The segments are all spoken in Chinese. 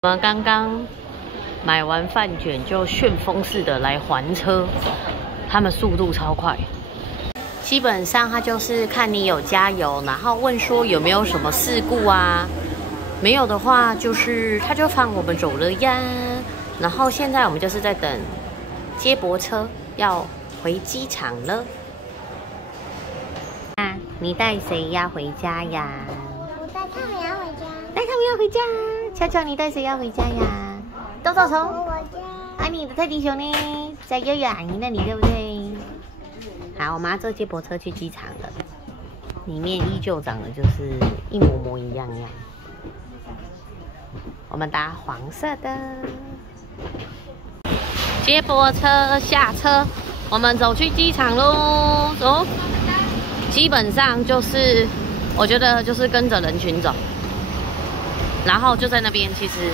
我们刚刚买完饭卷就旋风式的来还车，他们速度超快。基本上他就是看你有加油，然后问说有没有什么事故啊，没有的话就是他就放我们走了呀。然后现在我们就是在等接驳车要回机场了。啊，你带谁要回家呀？我带他们要回家。带他们要回家。巧巧，你带谁要回家呀？豆豆虫。我家。啊，你的泰迪熊呢？在悠悠阿姨那里，对不对？好，我们要坐接驳车去机场了。里面依旧长得就是一模模一样样。我们搭黄色的接驳车下车，我们走去机场喽。走，基本上就是我觉得就是跟着人群走，然后就在那边，其实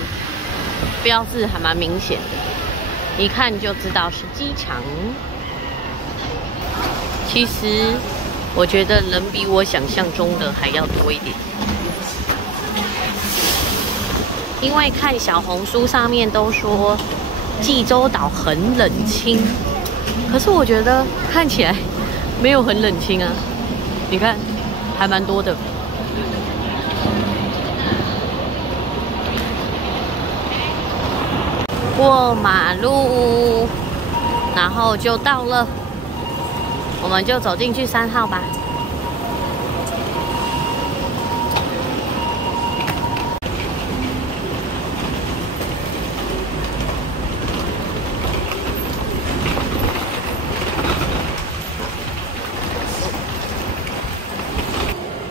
标志还蛮明显的，一看就知道是机场。其实我觉得人比我想象中的还要多一点，因为看小红书上面都说济州岛很冷清，可是我觉得看起来没有很冷清啊。你看，还蛮多的。过马路，然后就到了。我们就走进去3号吧。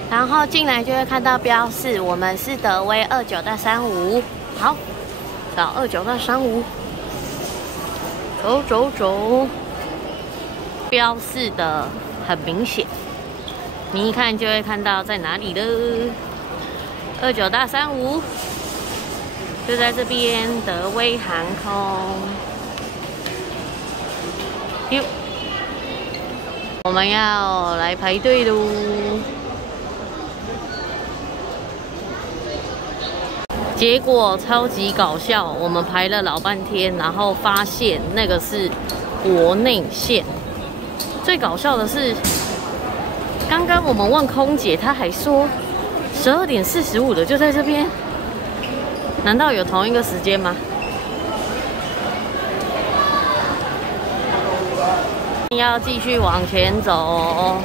然后进来就会看到标示，我们是德威29到35。好，找29到35。走走走。标示的很明显，你一看就会看到在哪里了。29到35就在这边，德威航空。哟，我们要来排队喽。结果超级搞笑，我们排了老半天，然后发现那个是国内线。最搞笑的是，刚刚我们问空姐，她还说12点45的就在这边，难道有同一个时间吗？要继续往前走，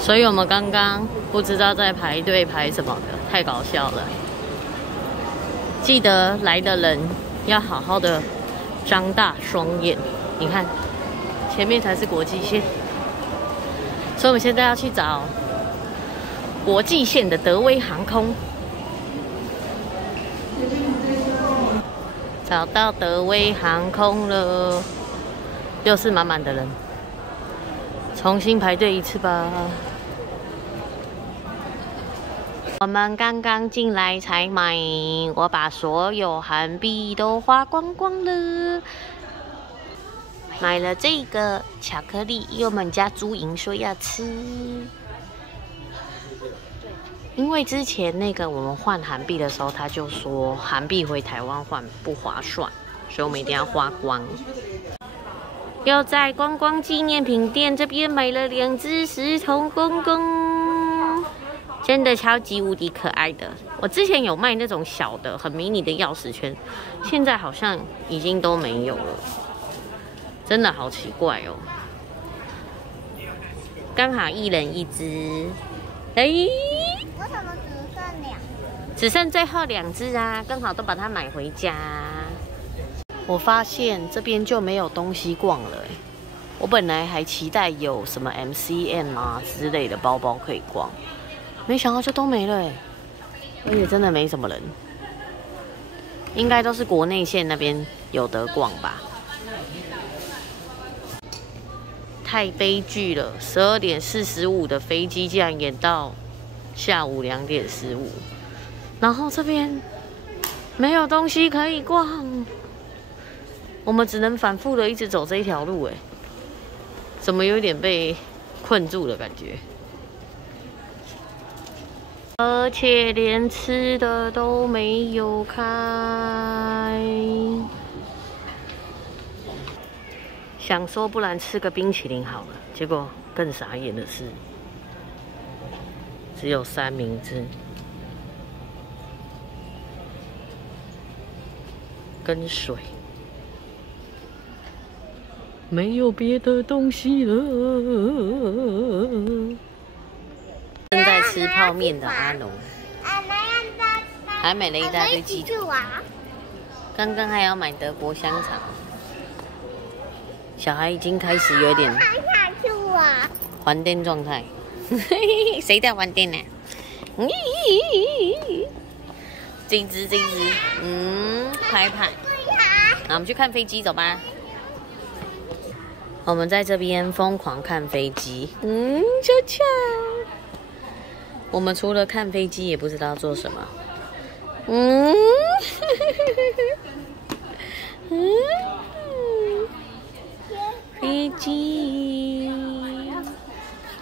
所以我们刚刚不知道在排队排什么的，太搞笑了。记得来的人要好好的张大双眼，你看。前面才是国际线，所以我们现在要去找国际线的德威航空。找到德威航空了，又是满满的人，重新排队一次吧。我们刚刚进来才买，我把所有韩币都花光光了。买了这个巧克力，因为我们家朱莹说要吃。因为之前那个我们换韩币的时候，他就说韩币回台湾换不划算，所以我们一定要花光。又在观光纪念品店这边买了2只石头公公，真的超级无敌可爱的。我之前有卖那种小的很迷你的钥匙圈，现在好像已经都没有了。真的好奇怪哦，刚好1人1只，哎，为什么只剩2只？只剩最后2只啊，刚好都把它买回家。我发现这边就没有东西逛了，我本来还期待有什么 MCM 啊之类的包包可以逛，没想到就都没了哎，而且真的没什么人，应该都是国内线那边有得逛吧。太悲剧了！12点45的飞机竟然延到下午2点15，然后这边没有东西可以逛，我们只能反复的一直走这一条路，哎，怎么有点被困住的感觉？而且连吃的都没有开。想说不然吃个冰淇淋好了，结果更傻眼的是，只有三明治跟水，没有别的东西了。正在吃泡面的阿龙，还买了一大堆鸡腿。刚刚还要买德国香肠，小孩已经开始有点还电状态。谁在还电呢？这一只，拍拍。好，我们去看飞机，走吧。我们在这边疯狂看飞机。悄悄。我们除了看飞机，也不知道做什么。飞机，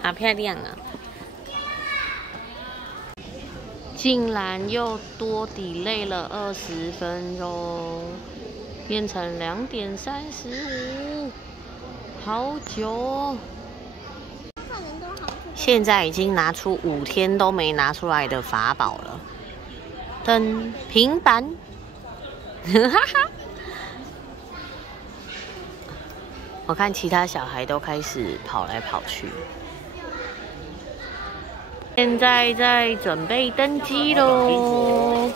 好漂亮啊！竟然又多delay了20分钟，变成2点35，好久哦。现在已经拿出5天都没拿出来的法宝了，灯、平板，我看其他小孩都开始跑来跑去。现在在准备登机喽，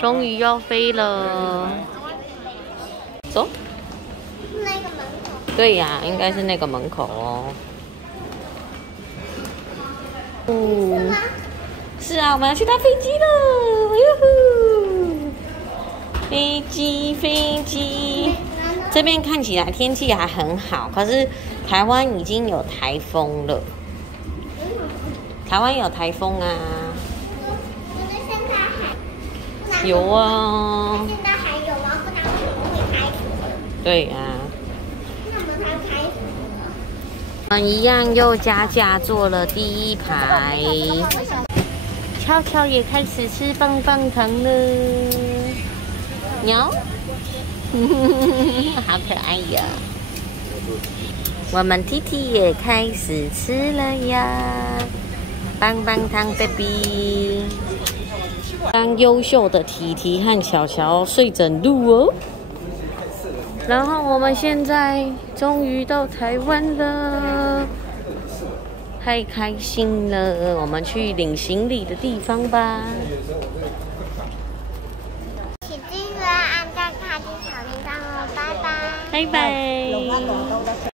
终于要飞了，走。那个门口。对呀，应该是那个门口哦。是啊，我们要去搭飞机了！飞机，飞机。这边看起来天气还很好，可是台湾已经有台风了。台湾有台风啊？有啊。现在还有吗？不然为什么会开除？对啊。那我们才开除。一样又加价坐了第1排，悄悄也开始吃棒棒糖了，鸟，好可爱呀！我们 Titi 也开始吃了呀，棒棒糖 baby。当优秀的Titi和巧巧睡整路哦。然后我们现在终于到台湾了，太开心了！我们去领行李的地方吧。请订阅、按赞、开启小铃铛哦，拜拜。拜拜。